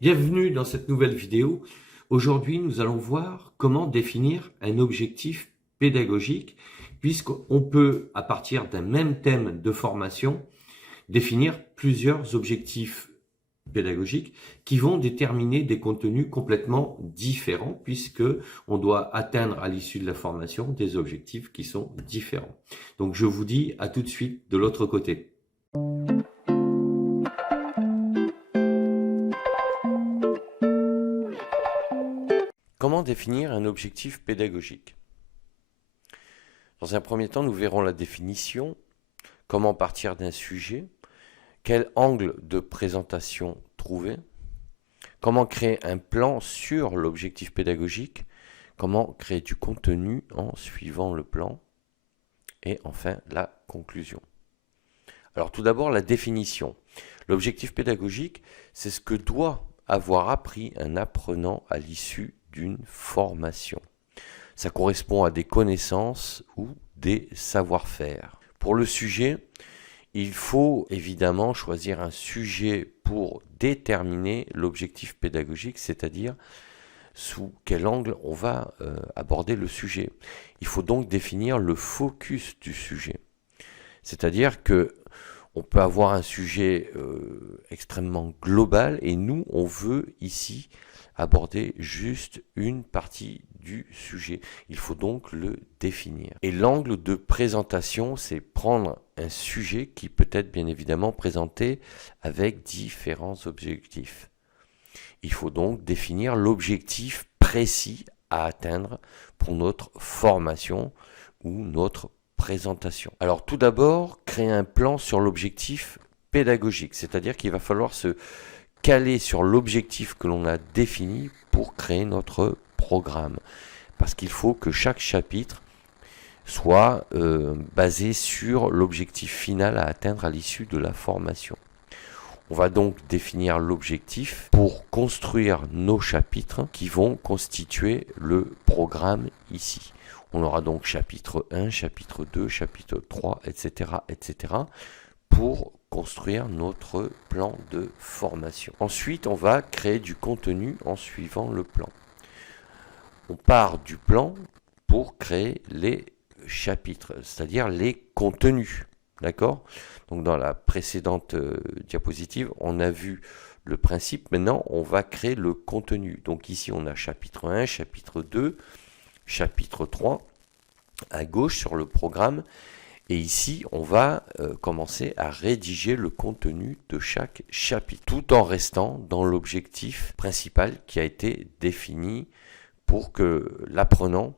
Bienvenue dans cette nouvelle vidéo. Aujourd'hui, nous allons voir comment définir un objectif pédagogique, puisqu'on peut, à partir d'un même thème de formation, définir plusieurs objectifs pédagogiques qui vont déterminer des contenus complètement différents, puisque on doit atteindre à l'issue de la formation des objectifs qui sont différents. Donc je vous dis à tout de suite de l'autre côté. Comment définir un objectif pédagogique? Dans un premier temps, nous verrons la définition, comment partir d'un sujet, quel angle de présentation trouver, comment créer un plan sur l'objectif pédagogique, comment créer du contenu en suivant le plan, et enfin la conclusion. Alors tout d'abord, la définition. L'objectif pédagogique, c'est ce que doit avoir appris un apprenant à l'issue d'une formation. Ça correspond à des connaissances ou des savoir-faire. Pour le sujet, il faut évidemment choisir un sujet pour déterminer l'objectif pédagogique, c'est-à-dire sous quel angle on va aborder le sujet. Il faut donc définir le focus du sujet. C'est-à-dire que on peut avoir un sujet extrêmement global et nous, on veut ici aborder juste une partie du sujet. Il faut donc le définir. Et l'angle de présentation, c'est prendre un sujet qui peut être bien évidemment présenté avec différents objectifs. Il faut donc définir l'objectif précis à atteindre pour notre formation ou notre présentation. Alors tout d'abord, créer un plan sur l'objectif pédagogique, c'est-à-dire qu'il va falloir se caler sur l'objectif que l'on a défini pour créer notre programme. Parce qu'il faut que chaque chapitre soit basé sur l'objectif final à atteindre à l'issue de la formation. On va donc définir l'objectif pour construire nos chapitres qui vont constituer le programme ici. On aura donc chapitre 1, chapitre 2, chapitre 3, etc., etc. pour construire notre plan de formation. Ensuite, on va créer du contenu en suivant le plan. On part du plan pour créer les chapitres, c'est-à-dire les contenus. D'accord ? Donc dans la précédente diapositive, on a vu le principe. Maintenant, on va créer le contenu. Donc ici, on a chapitre 1, chapitre 2, chapitre 3 à gauche sur le programme. Et ici, on va commencer à rédiger le contenu de chaque chapitre, tout en restant dans l'objectif principal qui a été défini pour que l'apprenant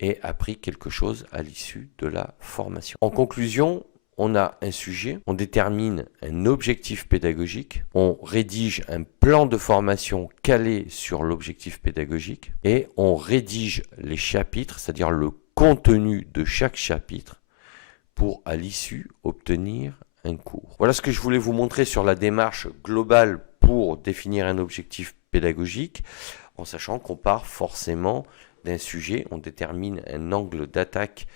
ait appris quelque chose à l'issue de la formation. En conclusion, on a un sujet, on détermine un objectif pédagogique, on rédige un plan de formation calé sur l'objectif pédagogique et on rédige les chapitres, c'est-à-dire le contenu de chaque chapitre pour à l'issue obtenir un cours. Voilà ce que je voulais vous montrer sur la démarche globale pour définir un objectif pédagogique, en sachant qu'on part forcément d'un sujet, on détermine un angle d'attaque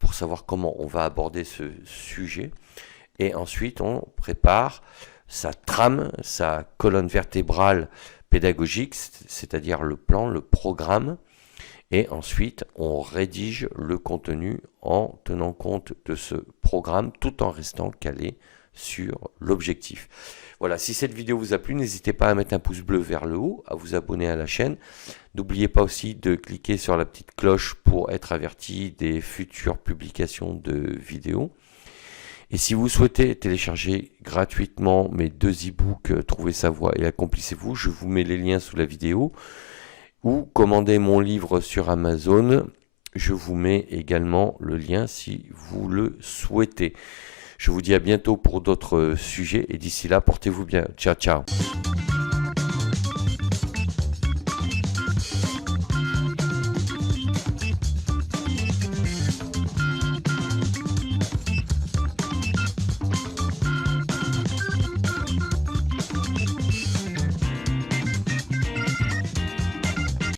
pour savoir comment on va aborder ce sujet, et ensuite on prépare sa trame, sa colonne vertébrale pédagogique, c'est-à-dire le plan, le programme, et ensuite on rédige le contenu en tenant compte de ce programme tout en restant calé sur l'objectif. Voilà, si cette vidéo vous a plu, n'hésitez pas à mettre un pouce bleu vers le haut, à vous abonner à la chaîne. N'oubliez pas aussi de cliquer sur la petite cloche pour être averti des futures publications de vidéos. Et si vous souhaitez télécharger gratuitement mes deux e-books Trouvez sa voie et accomplissez-vous, je vous mets les liens sous la vidéo. Ou commandez mon livre sur Amazon. Je vous mets également le lien si vous le souhaitez. Je vous dis à bientôt pour d'autres sujets et d'ici là, portez-vous bien. Ciao, ciao.